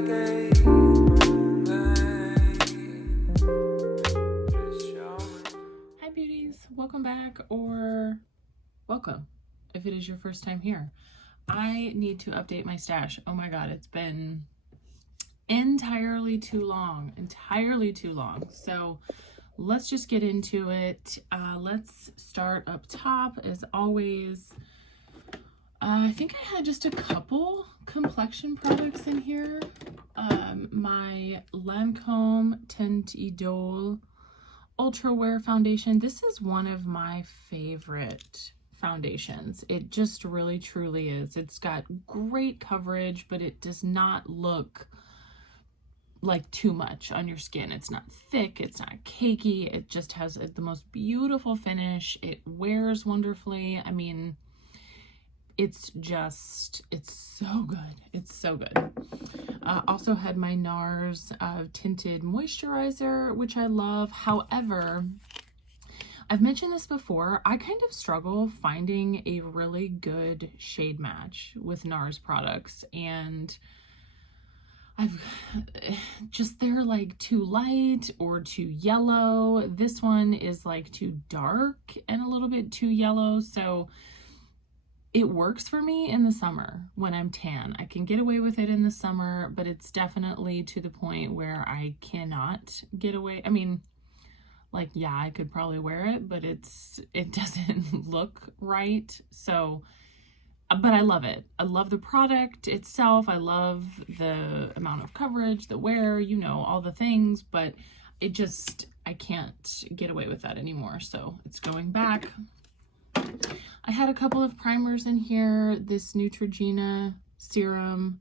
Hi beauties, welcome back, or welcome if it is your first time here. I need to update my stash. Oh my god, it's been entirely too long. So let's just get into it. Let's start up top as always. I think I had just a couple complexion products in here. My Lancome Teint Idole Ultra Wear foundation. This is one of my favorite foundations. It just really truly is. It's got great coverage, but it does not look like too much on your skin. It's not thick, it's not cakey, it just has the most beautiful finish. It wears wonderfully. I mean, it's so good. It's so good. Also had my NARS tinted moisturizer, which I love. However, I've mentioned this before, I kind of struggle finding a really good shade match with NARS products, and they're like too light or too yellow. This one is like too dark and a little bit too yellow, so it works for me in the summer when I'm tan. I can get away with it in the summer, but it's definitely to the point where I cannot get away. I mean, like, yeah, I could probably wear it, but it doesn't look right. So, but I love it. I love the product itself. I love the amount of coverage, the wear, you know, all the things, but I can't get away with that anymore. So it's going back. I had a couple of primers in here. This Neutrogena serum,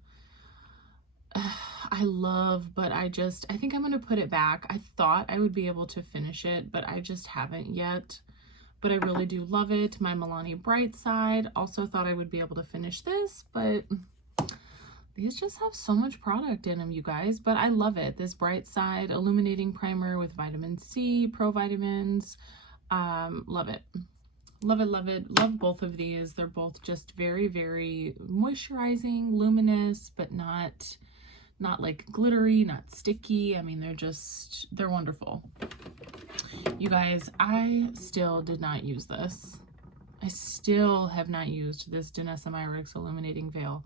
I love, but I think I'm going to put it back. I thought I would be able to finish it, but I just haven't yet. But I really do love it. My Milani Bright Side, also thought I would be able to finish this, but these just have so much product in them, you guys. But I love it. This Bright Side Illuminating Primer with vitamin C, pro vitamins. Love it. Love it, love it. Love both of these. They're both just very, very moisturizing, luminous, but not like glittery, not sticky. I mean, they're wonderful. You guys, I still did not use this. I still have not used this Danessa Myricks Illuminating Veil.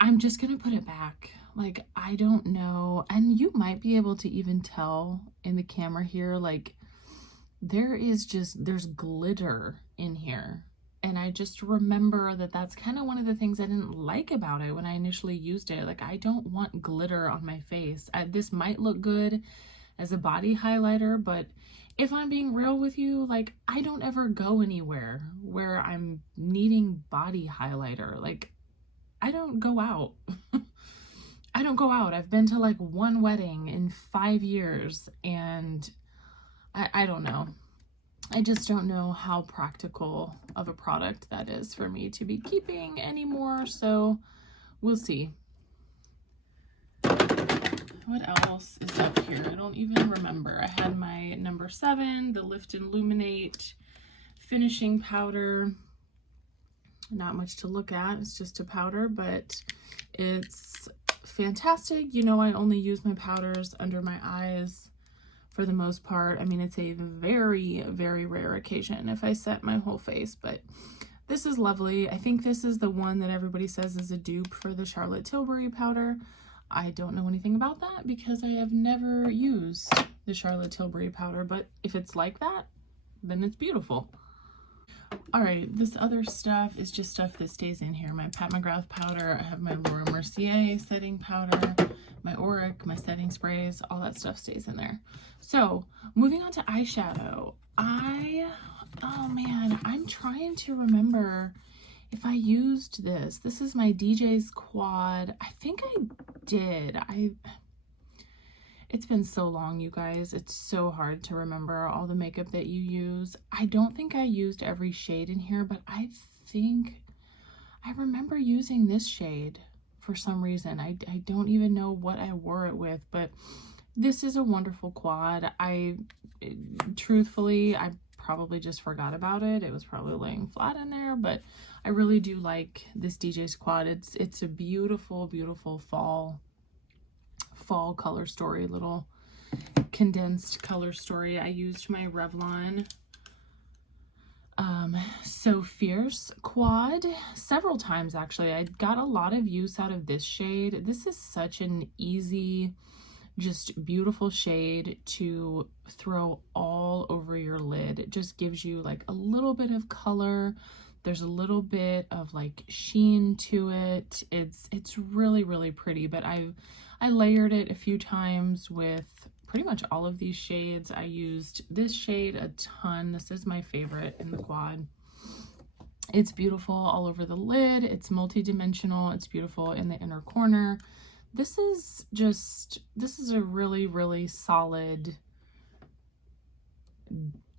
I'm just going to put it back. Like, I don't know. And you might be able to even tell in the camera here, like, there's glitter in here. And I just remember that that's kind of one of the things I didn't like about it when I initially used it. Like, I don't want glitter on my face. This might look good as a body highlighter, but if I'm being real with you, like, I don't ever go anywhere where I'm needing body highlighter. Like, I don't go out. I don't go out. I've been to like one wedding in 5 years, and I don't know. I just don't know how practical of a product that is for me to be keeping anymore, so we'll see. What else is up here? I don't even remember. I had my number 7, the Lift and Illuminate finishing powder. Not much to look at. It's just a powder, but it's fantastic. You know, I only use my powders under my eyes for the most part. I mean, it's a very, very rare occasion if I set my whole face, but this is lovely. I think this is the one that everybody says is a dupe for the Charlotte Tilbury powder. I don't know anything about that because I have never used the Charlotte Tilbury powder, but if it's like that, then it's beautiful. All right, this other stuff is just stuff that stays in here. My Pat McGrath powder, I have my Laura Mercier setting powder, my Auric, my setting sprays, all that stuff stays in there. So moving on to eyeshadow, oh man, I'm trying to remember if I used this. This is my DJ's Quad. I think I did. It's been so long, you guys. It's so hard to remember all the makeup that you use. I don't think I used every shade in here, but I think I remember using this shade for some reason. I don't even know what I wore it with, but this is a wonderful quad. Truthfully, I probably just forgot about it. It was probably laying flat in there, but I really do like this DJ's Quad. It's a beautiful, beautiful fall color story, little condensed color story. I used my Revlon So Fierce Quad several times, actually. I got a lot of use out of this shade. This is such an easy, just beautiful shade to throw all over your lid. It just gives you like a little bit of color. There's a little bit of like sheen to it. It's really, really pretty, but I layered it a few times with pretty much all of these shades. I used this shade a ton. This is my favorite in the Quad. It's beautiful all over the lid. It's multi-dimensional. It's beautiful in the inner corner. This is a really, really solid,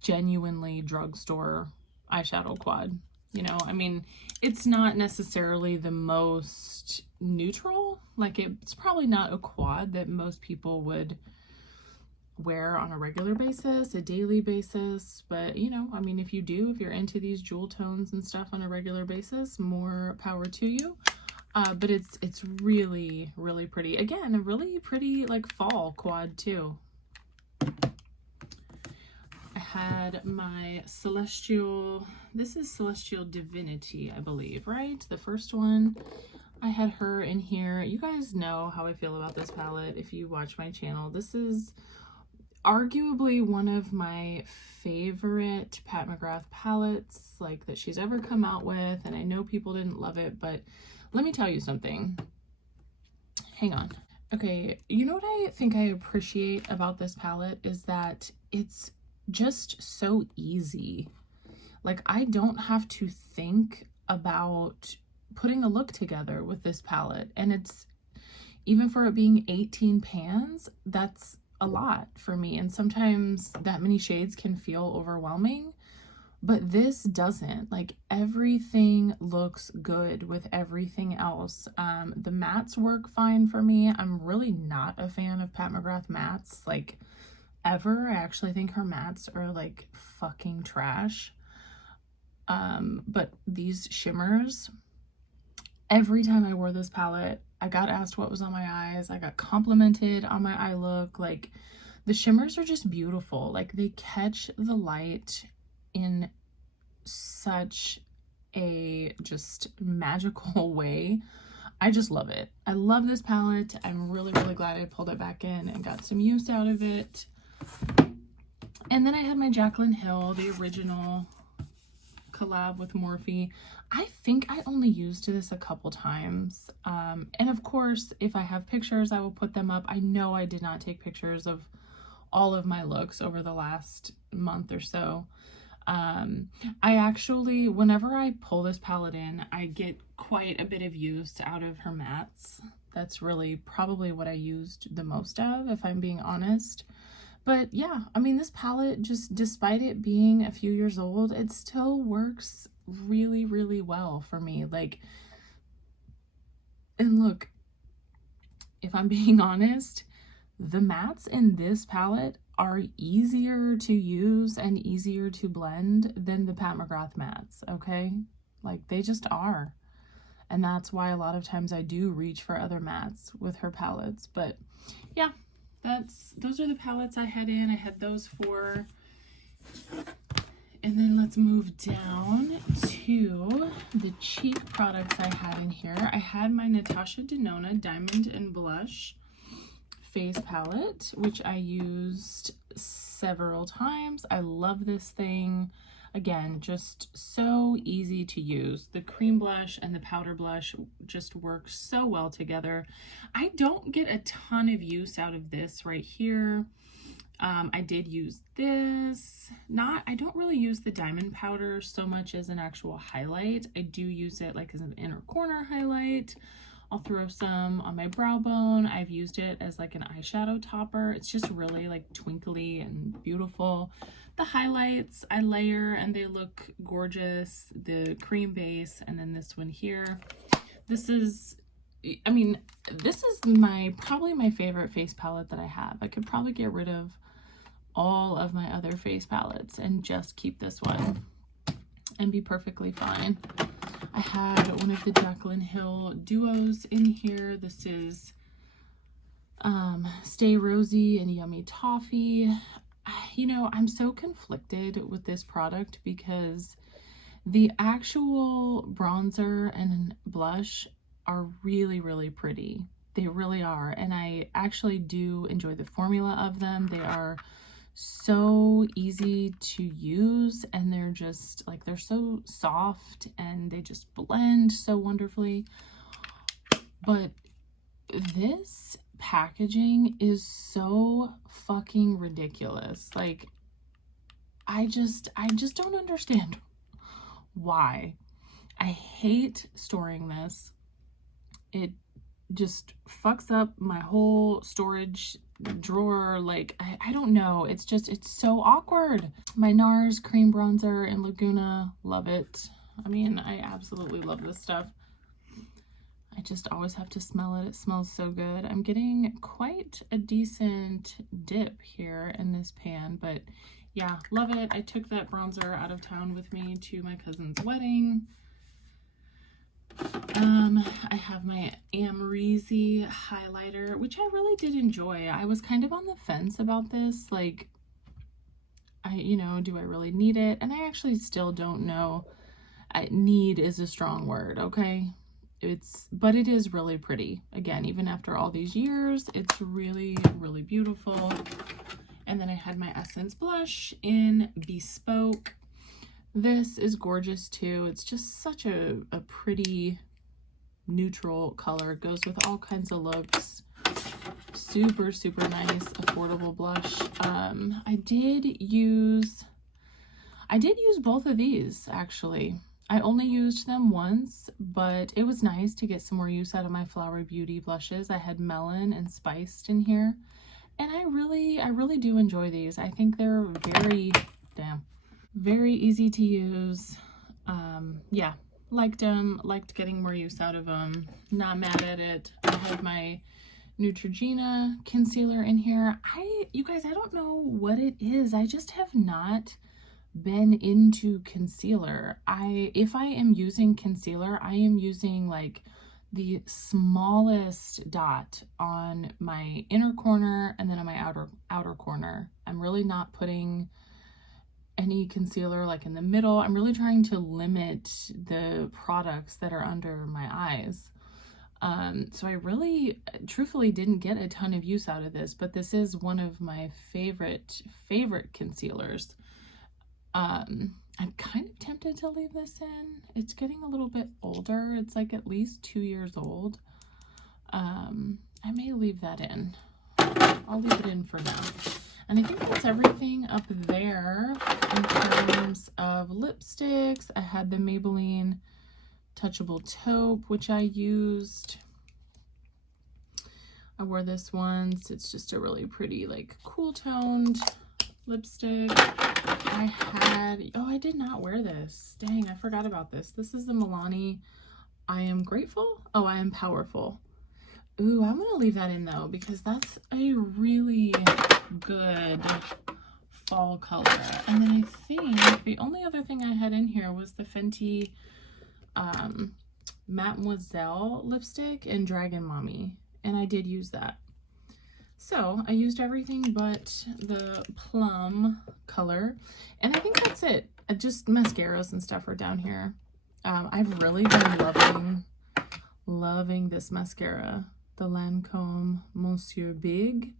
genuinely drugstore eyeshadow quad. You know, I mean, it's not necessarily the most neutral. Like, it's probably not a quad that most people would wear on a regular basis, a daily basis, but you know, I mean, if you're into these jewel tones and stuff on a regular basis, more power to you. But it's really, really pretty. Again, a really pretty like fall quad too. I had my Celestial, this is Celestial Divinity, I believe, right? The first one. I had her in here. You guys know how I feel about this palette if you watch my channel. This is arguably one of my favorite Pat McGrath palettes, like, that she's ever come out with, and I know people didn't love it, but let me tell you something. Hang on. Okay, you know what I think I appreciate about this palette is that it's just so easy. Like, I don't have to think about putting a look together with this palette, and it's, even for it being 18 pans, that's a lot for me, and sometimes that many shades can feel overwhelming, but this doesn't. Like, everything looks good with everything else. The mattes work fine for me. I'm really not a fan of Pat McGrath mattes, like, ever. I actually think her mattes are like fucking trash. But these shimmers, every time I wore this palette, I got asked what was on my eyes. I got complimented on my eye look. Like, the shimmers are just beautiful. Like, they catch the light in such a just magical way. I just love it. I love this palette. I'm really, really glad I pulled it back in and got some use out of it. And then I had my Jaclyn Hill, the original collab with Morphe. I think I only used this a couple times. And of course, if I have pictures, I will put them up. I know I did not take pictures of all of my looks over the last month or so. I actually, whenever I pull this palette in, I get quite a bit of use out of her mattes. That's really probably what I used the most of, if I'm being honest. But yeah, I mean, this palette, just despite it being a few years old, it still works really, really well for me. Like, and look, if I'm being honest, the mattes in this palette are easier to use and easier to blend than the Pat McGrath mattes, okay? Like, they just are. And that's why a lot of times I do reach for other mattes with her palettes. But yeah, those are the palettes I had in. I had those four. And then let's move down to the cheek products I had in here. I had my Natasha Denona Diamond and Blush face palette, which I used several times. I love this thing. Again, just so easy to use. The cream blush and the powder blush just work so well together. I don't get a ton of use out of this right here. I did use this. I don't really use the diamond powder so much as an actual highlight. I do use it like as an inner corner highlight. I'll throw some on my brow bone. I've used it as like an eyeshadow topper. It's just really like twinkly and beautiful. The highlights I layer and they look gorgeous. The cream base, and then this one here. This is, I mean, this is probably my favorite face palette that I have. I could probably get rid of all of my other face palettes and just keep this one and be perfectly fine. I had one of the Jaclyn Hill duos in here. This is Stay Rosy and Yummy Toffee. You know, I'm so conflicted with this product because the actual bronzer and blush are really, really pretty. They really are. And I actually do enjoy the formula of them. They are so easy to use, and they're just like, they're so soft and they just blend so wonderfully. But this packaging is so fucking ridiculous. Like, I just don't understand why. I hate storing this. It just fucks up my whole storage drawer. Like, I don't know. It's so awkward. My NARS cream bronzer in Laguna, love it. I mean, I absolutely love this stuff. I just always have to smell it. It smells so good. I'm getting quite a decent dip here in this pan, but yeah, love it. I took that bronzer out of town with me to my cousin's wedding. I have my Amrezy highlighter, which I really did enjoy. I was kind of on the fence about this. Like, you know, do I really need it? And I actually still don't know. Need is a strong word, okay? But it is really pretty. Again, even after all these years, it's really, really beautiful. And then I had my Essence blush in Bespoke. This is gorgeous too. It's just such a pretty neutral color. It goes with all kinds of looks. Super, super nice, affordable blush. I did use both of these actually. I only used them once, but it was nice to get some more use out of my Flowery Beauty blushes. I had Melon and Spiced in here, and I really do enjoy these. I think they're very easy to use. Yeah, liked them, liked getting more use out of them. Not mad at it. I have my Neutrogena concealer in here. You guys, I don't know what it is. I just have not been into concealer. If I am using concealer, I am using like the smallest dot on my inner corner and then on my outer corner. I'm really not putting any concealer like in the middle. I'm really trying to limit the products that are under my eyes. So I really truthfully didn't get a ton of use out of this, but this is one of my favorite concealers. I'm kind of tempted to leave this in. It's getting a little bit older. It's like at least 2 years old. I may leave that in. I'll leave it in for now. And I think that's everything up there in terms of lipsticks. I had the Maybelline Touchable Taupe, which I used. I wore this once. It's just a really pretty, like, cool toned lipstick. I did not wear this. Dang, I forgot about this. This is the Milani I Am Grateful. Oh, I Am Powerful. Ooh, I'm gonna leave that in though, because that's a really good fall color. And then I think the only other thing I had in here was the Fenty Mademoiselle lipstick in Dragon Mommy, and I did use that. So I used everything but the plum color, and I think that's it. Just mascaras and stuff are down here. I've really been loving this mascara, the Lancome Monsieur Big.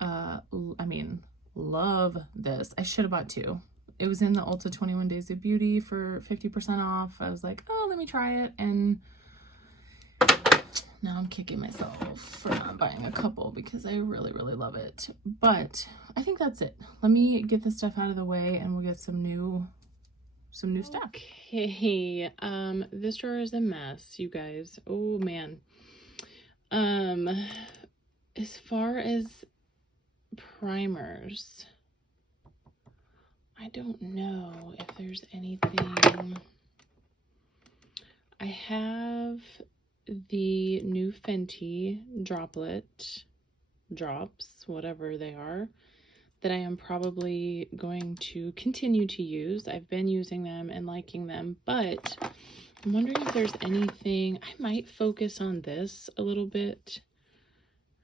I mean, love this. I should have bought two. It was in the Ulta 21 Days of Beauty for 50% off. I was like, oh, let me try it, and now I'm kicking myself for not buying a couple because I really love it. But I think that's it. Let me get this stuff out of the way and we'll get some new stuff. Okay, this drawer is a mess, you guys. Oh man. As far as primers, I don't know if there's anything. I have the new Fenty Droplet drops, whatever they are. that I am probably going to continue to use. I've been using them and liking them, but I'm wondering if there's anything. I might focus on this a little bit.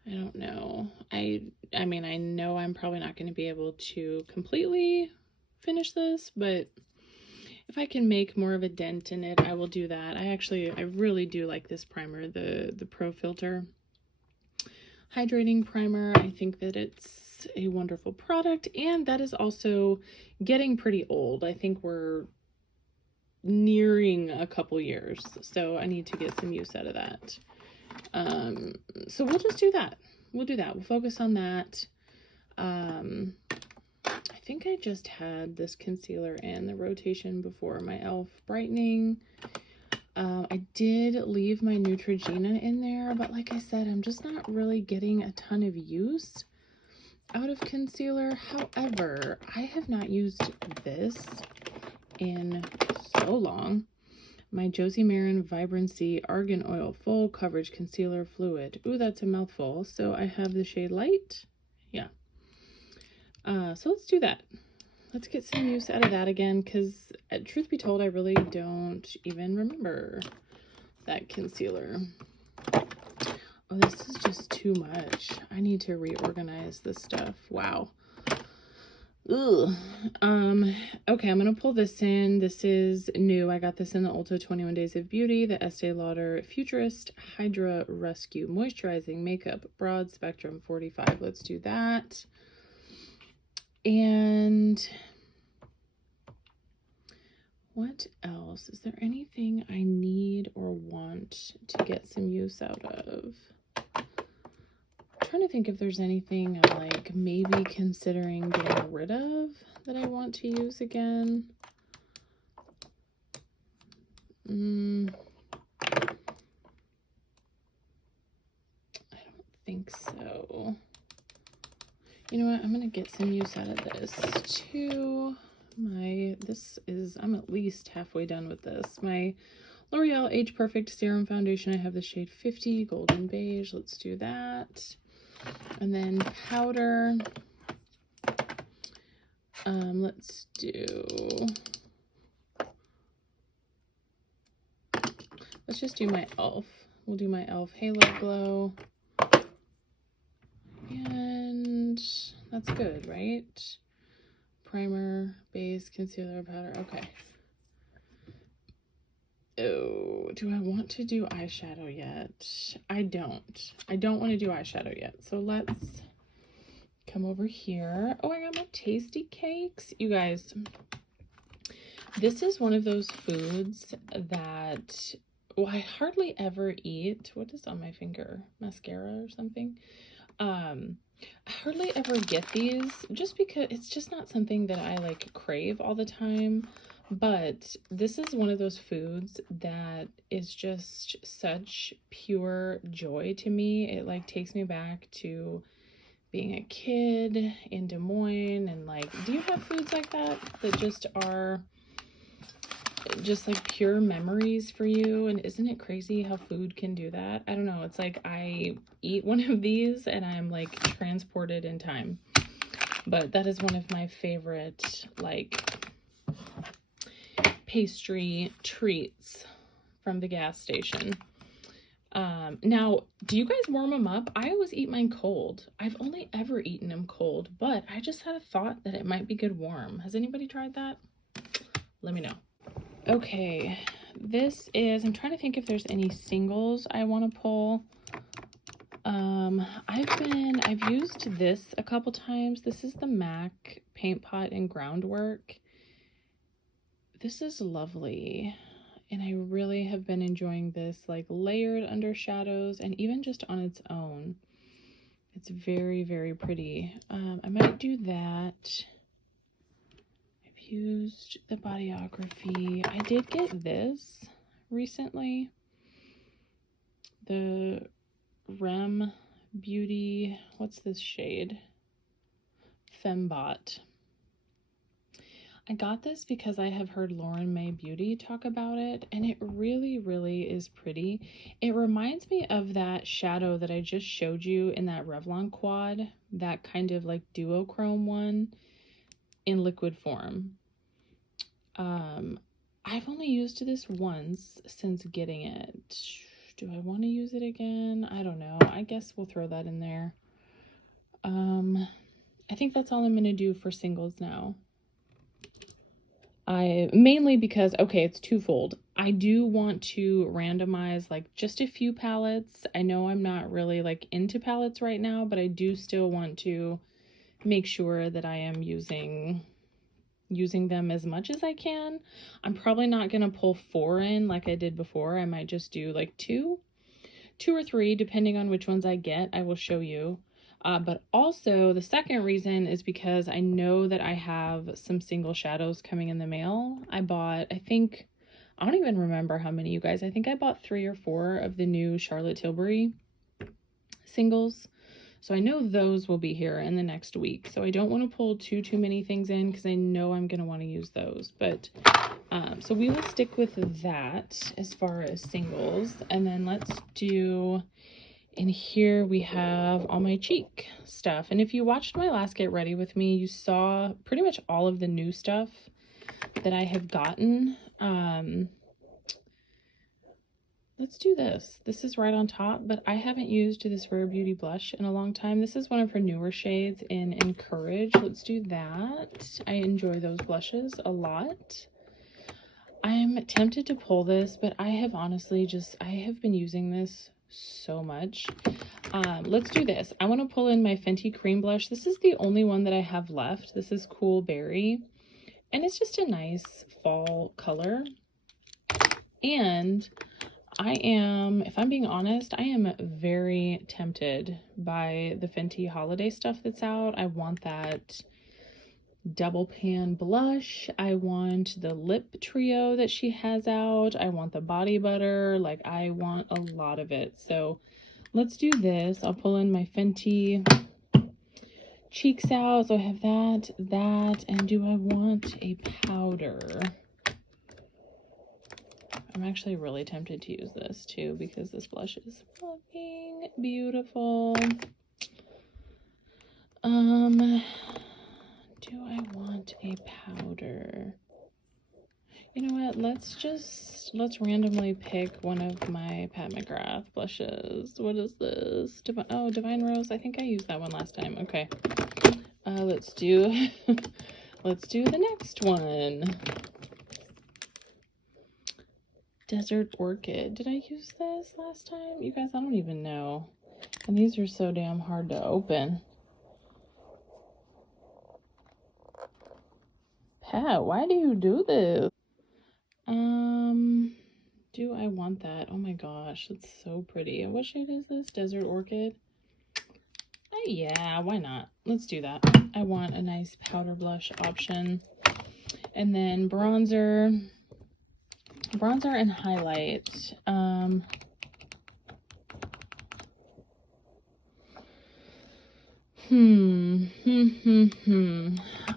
I don't know. I mean, I know I'm probably not going to be able to completely finish this, but if I can make more of a dent in it, I will do that. I really do like this primer, the Pro Filter Hydrating Primer. I think that it's a wonderful product, and that is also getting pretty old. I think we're nearing a couple years, so I need to get some use out of that. So we'll just do that. We'll do that. We'll focus on that. I think I just had this concealer and the rotation before my e.l.f. brightening. I did leave my Neutrogena in there, but like I said, I'm just not really getting a ton of use out of concealer. However, I have not used this in so long. My Josie Maran Vibrancy Argan Oil Full Coverage Concealer Fluid. Ooh, that's a mouthful. So I have the shade Light. Yeah. So let's do that. Let's get some use out of that again, because truth be told, I really don't even remember that concealer. Oh, this is just too much. I need to reorganize this stuff. Wow. Ugh. Okay, I'm gonna pull this in. This is new. I got this in the Ulta 21 Days of Beauty, the Estee Lauder Futurist Hydra Rescue Moisturizing Makeup Broad Spectrum 45. Let's do that. And what else? Is there anything I need or want to get some use out of? I'm trying to think if there's anything I'm like maybe considering getting rid of that I want to use again. I don't think so. You know what? I'm gonna get some use out of this too. I'm at least halfway done with this. My L'Oreal Age Perfect Serum Foundation. I have the shade 50 Golden Beige. Let's do that. And then powder. Let's just do my e.l.f. We'll do my e.l.f. Halo Glow. And that's good, right? Primer, base, concealer, powder. Okay. Oh, do I want to do eyeshadow yet? I don't. I don't want to do eyeshadow yet. So let's come over here. Oh, I got my Tasty Cakes. You guys, this is one of those foods that, well, I hardly ever eat. What is on my finger? Mascara or something? I hardly ever get these just because it's just not something that I like crave all the time. But this is one of those foods that is just such pure joy to me. It like takes me back to being a kid in Des Moines, and like, do you have foods like that that just are just like pure memories for you? And isn't it crazy how food can do that? I don't know. It's like I eat one of these and I'm like transported in time. But that is one of my favorite like pastry treats from the gas station. Now, do you guys warm them up? I always eat mine cold. I've only ever eaten them cold, but I just had a thought that it might be good warm. Has anybody tried that? Let me know. Okay, I'm trying to think if there's any singles I want to pull. I've used this a couple times. This is the MAC Paint Pot and Groundwork. This is lovely, and I really have been enjoying this like layered under shadows and even just on its own. It's very, very pretty. I might do that. I've used the Bodyography. I did get this recently. The Rem Beauty, what's this shade? Fembot. I got this because I have heard Lauren May Beauty talk about it, and it really, really is pretty. It reminds me of that shadow that I just showed you in that Revlon quad, that kind of like duochrome one in liquid form. I've only used this once since getting it. Do I want to use it again? I don't know. I guess we'll throw that in there. I think that's all I'm going to do for singles now. Mainly because, okay, it's twofold. I do want to randomize like just a few palettes. I know I'm not really like into palettes right now, but I do still want to make sure that I am using them as much as I can. I'm probably not going to pull 4 in like I did before. I might just do like 2 or 3, depending on which ones I get. I will show you. But also the second reason is because I know that I have some single shadows coming in the mail. I bought, I don't even remember how many, you guys. I think I bought 3 or 4 of the new Charlotte Tilbury singles. So I know those will be here in the next week. So I don't want to pull too many things in because I know I'm going to want to use those. But so we will stick with that as far as singles. And then let's do, and here we have all my cheek stuff. And if you watched my last Get Ready with me, you saw pretty much all of the new stuff that I have gotten. Let's do this. This is right on top, but I haven't used this Rare Beauty blush in a long time. This is one of her newer shades in Encourage. Let's do that. I enjoy those blushes a lot. I'm tempted to pull this, but I have honestly I have been using this so much. Let's do this. I want to pull in my Fenty Cream Blush. This is the only one that I have left. This is Cool Berry, and it's just a nice fall color. And I am, if I'm being honest, I am very tempted by the Fenty holiday stuff that's out. I want that double pan blush. I want the lip trio that she has out. I want the body butter. Like, I want a lot of it. So let's do this. I'll pull in my Fenty cheeks out. So I have that, and do I want a powder? I'm actually really tempted to use this too because this blush is fucking beautiful. Do I want a powder? You know what? Let's randomly pick one of my Pat McGrath blushes. What is this? Divine Rose. I think I used that one last time. Okay. Let's do let's do the next one. Desert Orchid. Did I use this last time? You guys, I don't even know. And these are so damn hard to open. Pat, why do you do this? Do I want that? Oh my gosh, that's so pretty. What shade is this? Desert Orchid? Yeah, why not? Let's do that. I want a nice powder blush option. And then bronzer and highlight.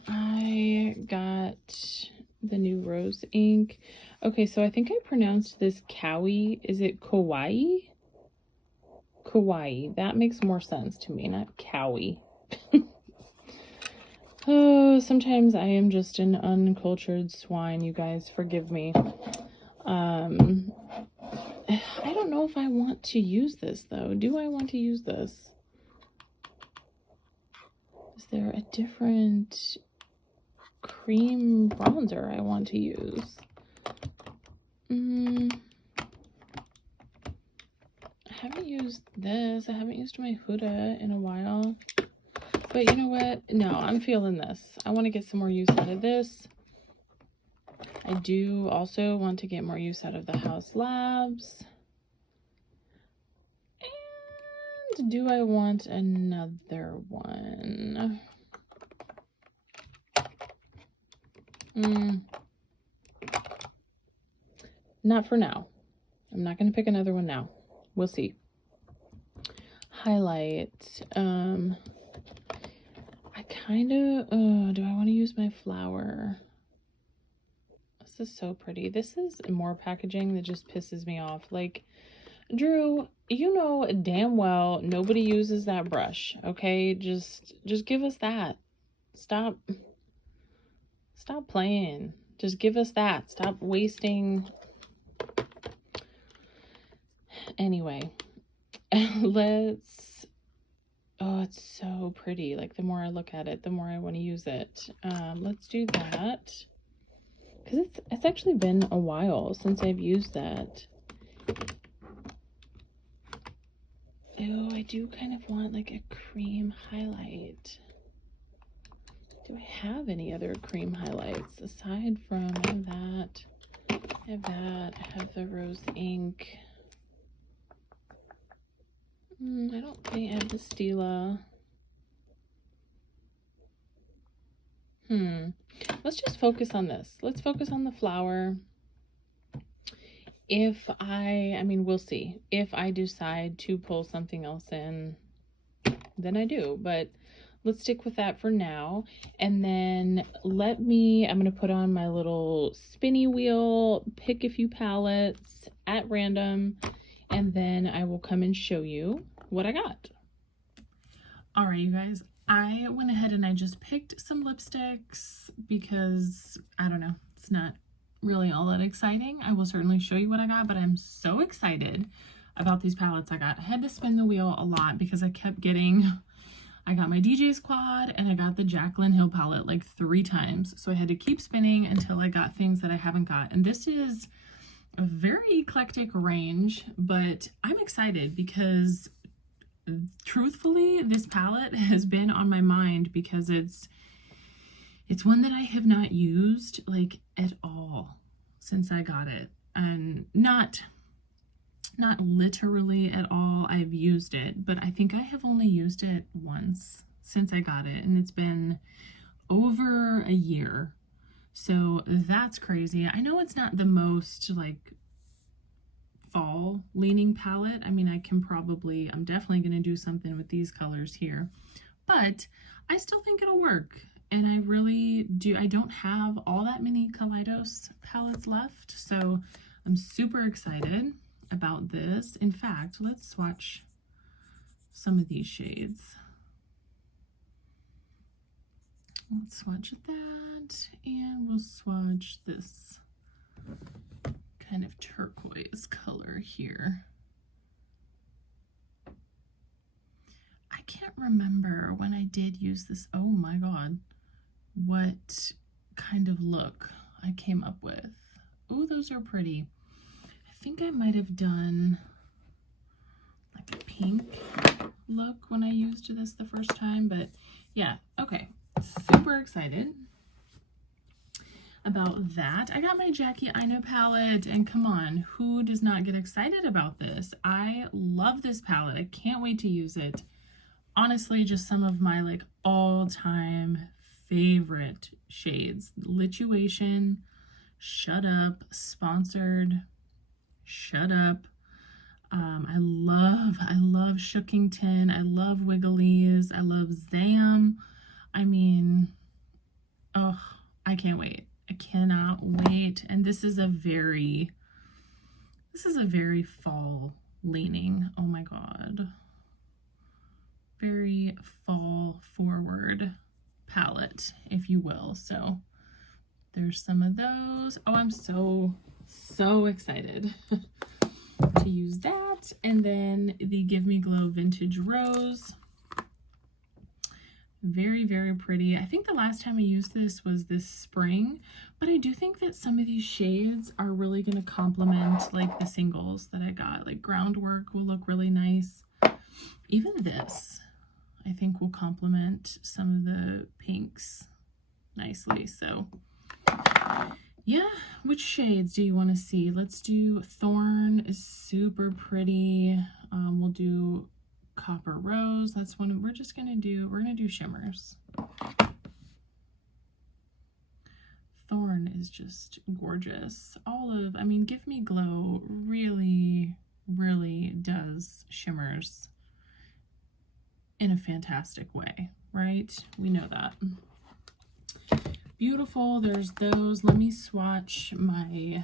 I got the new Rose ink. Okay, so I think I pronounced this Kawaii. Is it Kawaii? Kawaii. That makes more sense to me, not Kawaii. Oh, sometimes I am just an uncultured swine, you guys. Forgive me. I don't know if I want to use this, though. Do I want to use this? Is there a different cream bronzer I want to use? I haven't used this. I haven't used my Huda in a while. But you know what? No, I'm feeling this. I want to get some more use out of this. I do also want to get more use out of the Haus Labs. And do I want another one? Not for now. I'm not going to pick another one now. We'll see. Highlight. I kind of, do I want to use my flower? This is so pretty. This is more packaging that just pisses me off. Like, Drew, you know damn well nobody uses that brush, okay? Just give us that. Stop playing. Just give us that. Stop wasting. Anyway, let's, oh, it's so pretty. Like, the more I look at it, the more I want to use it. Let's do that. Because it's actually been a while since I've used that. Oh, I do kind of want like a cream highlight. Do I have any other cream highlights aside from I have that, I have the rose ink. I don't think I have the Stila. Let's just focus on this. Let's focus on the flower. If I mean, we'll see. If I decide to pull something else in, then I do. But let's stick with that for now. And then I'm going to put on my little spinny wheel, pick a few palettes at random, and then I will come and show you what I got. All right, you guys, I went ahead and I just picked some lipsticks because, I don't know, it's not really all that exciting. I will certainly show you what I got, but I'm so excited about these palettes I got. I had to spin the wheel a lot because I kept getting, I got my DJ's Quad and I got the Jaclyn Hill palette like 3 times. So I had to keep spinning until I got things that I haven't got. And this is a very eclectic range, but I'm excited because truthfully, this palette has been on my mind because it's one that I have not used like at all since I got it, and not literally at all. I've used it, but I think I have only used it once since I got it, and it's been over a year. So that's crazy. I know it's not the most like fall leaning palette. I mean, I'm definitely going to do something with these colors here, but I still think it'll work. And I really do. I don't have all that many Kaleidos palettes left, so I'm super excited about this. In fact, let's swatch some of these shades. Let's swatch that, and we'll swatch this kind of turquoise color here. I can't remember when I did use this. Oh my God, what kind of look I came up with. Oh, those are pretty. I think I might have done like a pink look when I used this the first time, but yeah, okay. Super excited about that. I got my Jackie Aina palette, and come on, who does not get excited about this? I love this palette. I can't wait to use it. Honestly, just some of my like all-time favorite shades. Lituation, Shut Up, Sponsored, Shut Up. I love Shookington. I love Wigglies. I love Zam. I mean, oh, I can't wait. I cannot wait. And this is a very fall leaning. Oh my God. Very fall forward palette, if you will. So there's some of those. Oh, I'm so excited to use that. And then the Give Me Glow Vintage Rose. Very, very pretty. I think the last time I used this was this spring, but I do think that some of these shades are really going to complement like the singles that I got. Like Groundwork will look really nice. Even this, I think, will complement some of the pinks nicely. So yeah, which shades do you want to see? Let's do Thorn is super pretty. We'll do Copper Rose. That's one we're gonna do shimmers. Thorn is just gorgeous. I mean, Give Me Glow really does shimmers in a fantastic way, right? We know that. Beautiful. There's those. Let me swatch my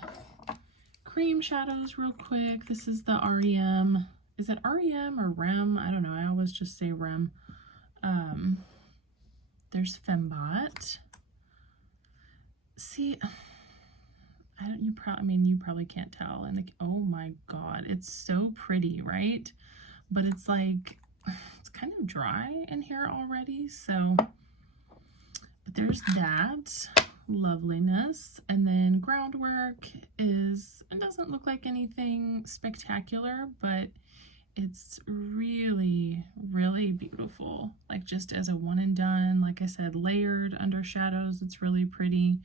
cream shadows real quick. This is the REM. Is it REM or REM? I don't know. I always just say REM. There's Fembot. See, you probably can't tell. And oh my God, it's so pretty, right? But it's like, it's kind of dry in here already. So, but there's that loveliness. And then Groundwork it doesn't look like anything spectacular, but it's really, really beautiful. Like just as a one and done, like I said, layered under shadows, it's really pretty.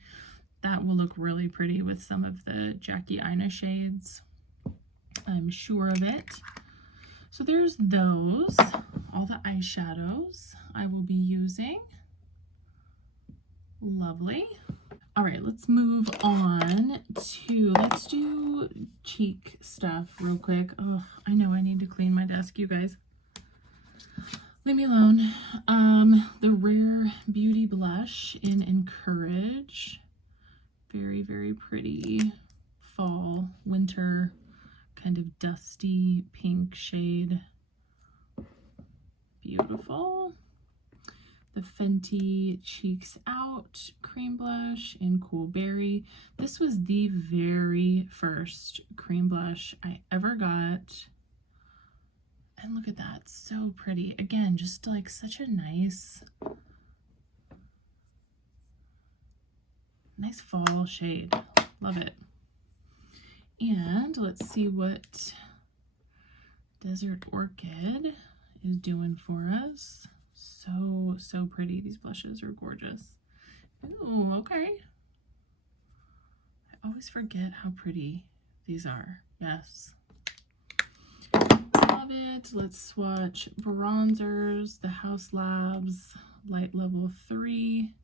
That will look really pretty with some of the Jackie Aina shades. I'm sure of it. So there's those, all the eyeshadows I will be using. Lovely. All right, let's move on to, let's do cheek stuff real quick. Oh, I know I need to clean my desk, you guys. Leave me alone. The Rare Beauty Blush in Encourage. Very, very pretty fall, winter, kind of dusty pink shade. Beautiful. The Fenty Cheeks Out cream blush in Cool Berry. This was the very first cream blush I ever got. And look at that, so pretty. Again, just like such a nice fall shade. Love it. And let's see what Desert Orchid is doing for us. So pretty. These blushes are gorgeous. Ooh, okay. I always forget how pretty these are. Yes. Love it. Let's swatch bronzers. The Haus Labs Light Level 3.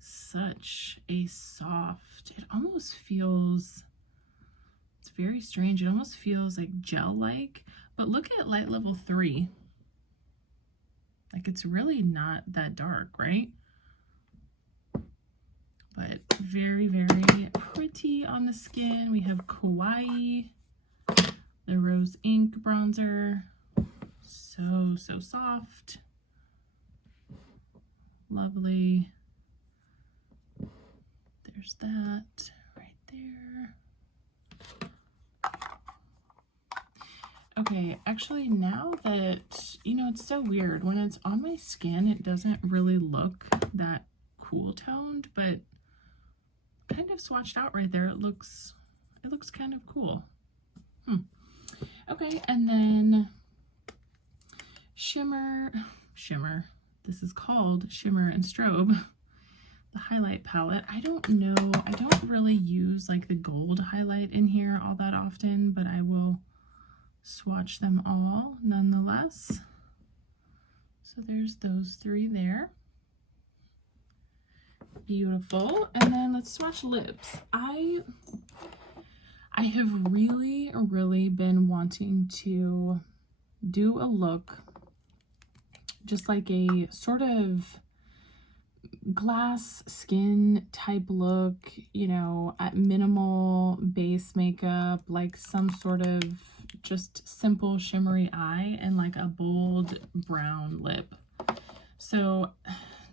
Such a soft, it almost feels, it's very strange. It almost feels like gel-like, but look at Light Level 3. Like it's really not that dark, right? But very, very pretty on the skin. We have Kawaii, the Rose Ink bronzer. So soft. Lovely. There's that right there. Okay, actually now that, it's so weird. When it's on my skin, it doesn't really look that cool toned, but kind of swatched out right there. It looks kind of cool. Okay, and then Shimmer. This is called Shimmer and Strobe. The highlight palette. I don't know, I don't really use like the gold highlight in here all that often, but I will swatch them all nonetheless. So there's those three there. Beautiful. And then let's swatch lips. I have really been wanting to do a look just like a sort of glass skin type look, at minimal base makeup, like some sort of just simple shimmery eye and like a bold brown lip. So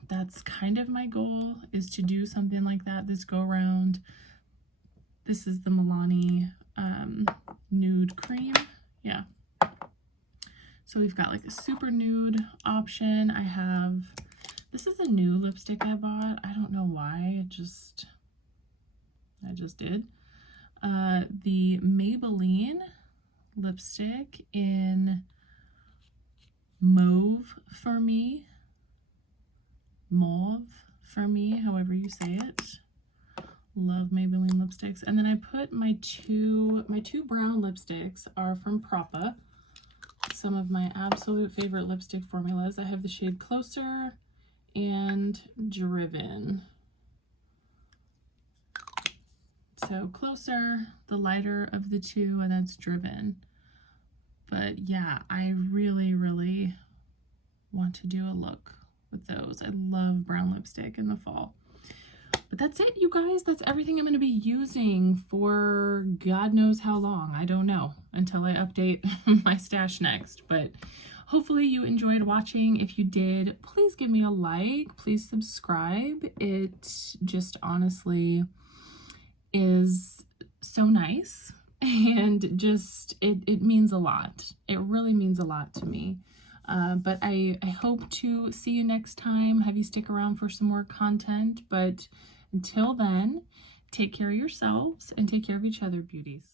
that's kind of my goal, is to do something like that this go around. This is the Milani nude cream. Yeah. So we've got like a super nude option. This is a new lipstick I bought. I don't know why. I just did. The Maybelline lipstick in Mauve for Me, however you say it. Love Maybelline lipsticks. And then I put my two brown lipsticks are from Propa. Some of my absolute favorite lipstick formulas. I have the shade Closer and Driven. So Closer, the lighter of the two, and that's Driven. But yeah, I really want to do a look with those. I love brown lipstick in the fall. But that's it, you guys. That's everything I'm going to be using for God knows how long. I don't know until I update my stash next. But hopefully you enjoyed watching. If you did, please give me a like. Please subscribe. It just honestly is so nice. And just, it means a lot. It really means a lot to me. But I hope to see you next time. Have you stick around for some more content. But until then, take care of yourselves and take care of each other, beauties.